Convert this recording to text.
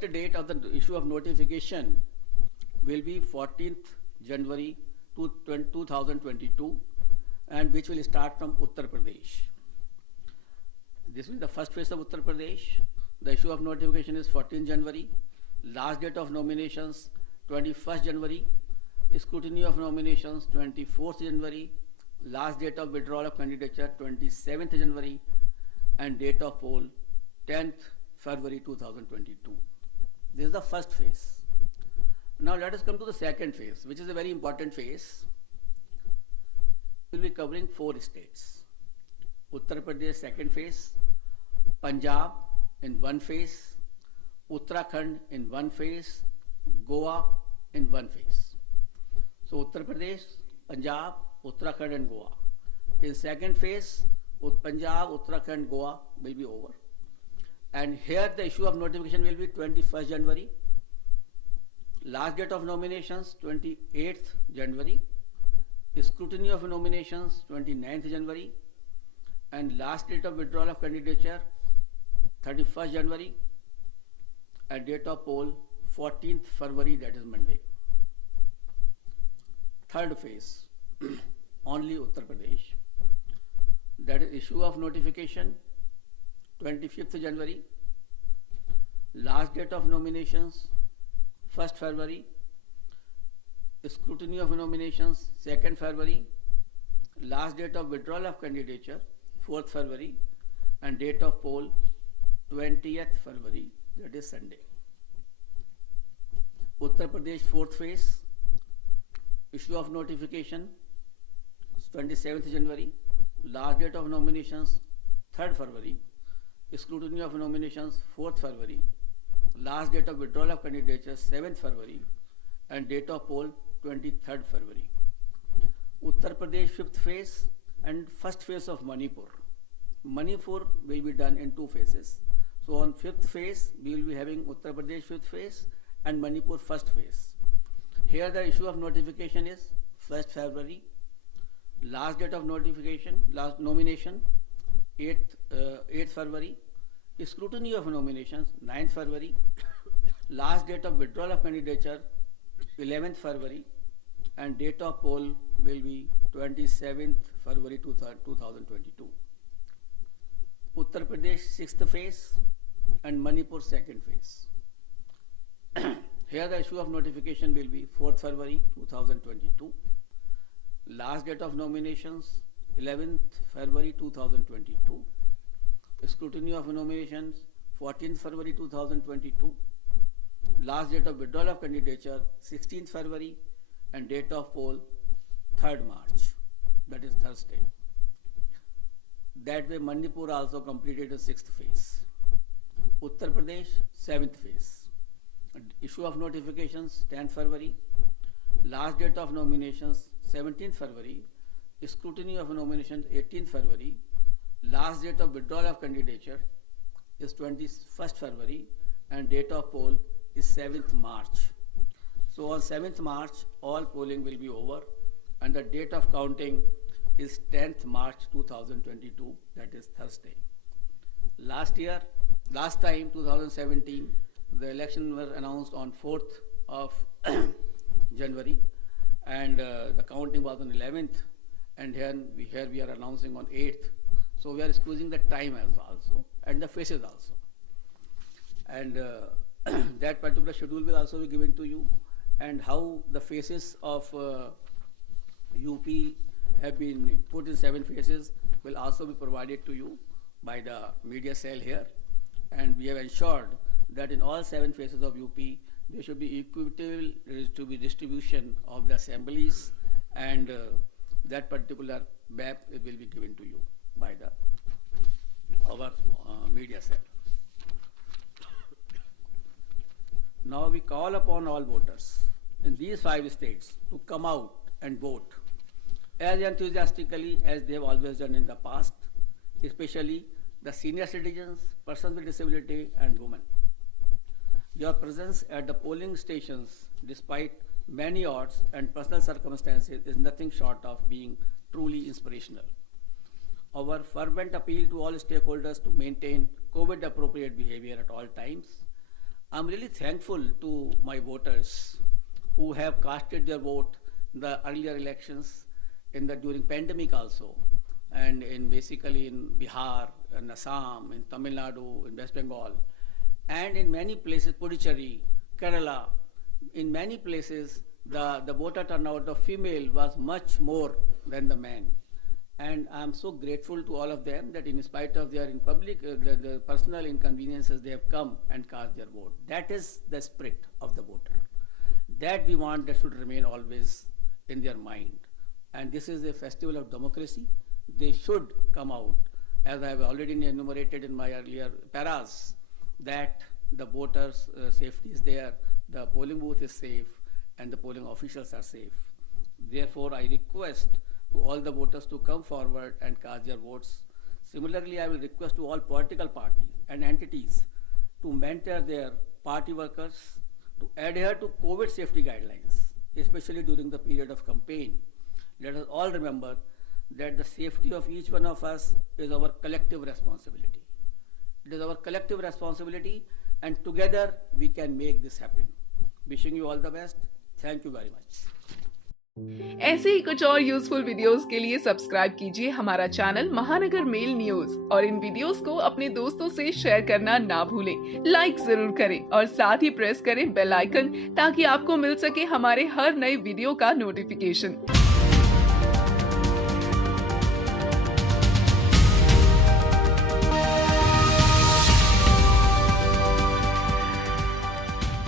first date of the issue of notification will be 14th January 2022, and which will start from Uttar Pradesh. This will be the first phase of Uttar Pradesh. The issue of notification is 14 January. Last date of nominations 21st January. Scrutiny of nominations 24th January. Last date of withdrawal of candidature 27th January. And date of poll 10th February 2022. This is the first phase. Now let us come to the second phase, which is a very important phase. We will be covering 4 states. Uttar Pradesh second phase, Punjab in one phase, Uttarakhand in one phase, Goa in one phase. So Uttar Pradesh, Punjab, Uttarakhand and Goa. In second phase, Punjab, Uttarakhand, Goa will be over. And here the issue of notification will be 21st January. Last date of nominations 28th January. Scrutiny of nominations 29th January. And last date of withdrawal of candidature 31st January. And date of poll 14th February, that is Monday. Third phase, only Uttar Pradesh. That is issue of notification 25th January. Last date of nominations 1st February. Scrutiny of nominations 2nd February. Last date of withdrawal of candidature 4th February. And date of poll 20th February, that is Sunday. Uttar Pradesh fourth phase, issue of notification 27th January. Last date of nominations 3rd February. Scrutiny of nominations 4th February. Last date of withdrawal of candidature 7th February. And date of poll 23rd February. Uttar Pradesh fifth phase and first phase of Manipur. Manipur will be done in 2 phases. So on 5th phase, we will be having Uttar Pradesh 5th phase and Manipur first phase. Here the issue of notification is 1st February. Last date of notification, last nomination 8th February. Scrutiny of nominations 9th February. Last date of withdrawal of candidature 11th February. And date of poll will be 27th February 2022. Uttar Pradesh 6th phase and Manipur 2nd phase. Here the issue of notification will be 4th February 2022. Last date of nominations 11th February 2022. Scrutiny of nominations 14th February 2022. Last date of withdrawal of candidature 16th February. And date of poll 3rd March, that is Thursday. That way Manipur also completed the 6th phase. Uttar Pradesh 7th phase. Issue of notifications 10th February. Last date of nominations 17th February. Scrutiny of nominations 18th February. Last date of withdrawal of candidature is 21st February. And date of poll is 7th March. So on 7th March, all polling will be over, and the date of counting is 10th March 2022, that is Thursday. Last time, 2017, the election was announced on 4th of January, and the counting was on 11th, and here we are announcing on 8th. So we are squeezing the time as also, and the faces also. And that particular schedule will also be given to you. And how the phases of UP have been put in 7 phases will also be provided to you by the media cell here. And we have ensured that in all 7 phases of UP, there should be equitable to be distribution of the assemblies, and that particular map will be given to you by our media cell. Now we call upon all voters in these 5 states to come out and vote as enthusiastically as they have always done in the past, especially the senior citizens, persons with disability, and women. Your presence at the polling stations, despite many odds and personal circumstances, is nothing short of being truly inspirational. Our fervent appeal to all stakeholders to maintain COVID-appropriate behavior at all times. I'm really thankful to my voters who have casted their vote in the earlier elections, during pandemic also, and basically in Bihar, in Assam, in Tamil Nadu, in West Bengal, and in many places, Puducherry, Kerala, in many places, the voter turnout of female was much more than the men. And I'm so grateful to all of them that in spite of their the personal inconveniences, they have come and cast their vote. That is the spirit of the voter. That we want that should remain always in their mind. And this is a festival of democracy. They should come out, as I have already enumerated in my earlier paras, that the voters' safety is there, the polling booth is safe, and the polling officials are safe. Therefore, I request to all the voters to come forward and cast their votes. Similarly, I will request to all political parties and entities to mentor their party workers to adhere to COVID safety guidelines, especially during the period of campaign. Let us all remember that the safety of each one of us is our collective responsibility. It is our collective responsibility, and together we can make this happen. Wishing you all the best. Thank you very much. ऐसे ही कुछ और useful videos के लिए subscribe कीजिए हमारा channel महानगर mail news और इन videos को अपने दोस्तों से शेयर करना ना भूलें। लाइक जरूर करें और साथ ही प्रेस करें बेल आइकन ताकि आपको मिल सके हमारे हर नए वीडियो का नोटिफिकेशन।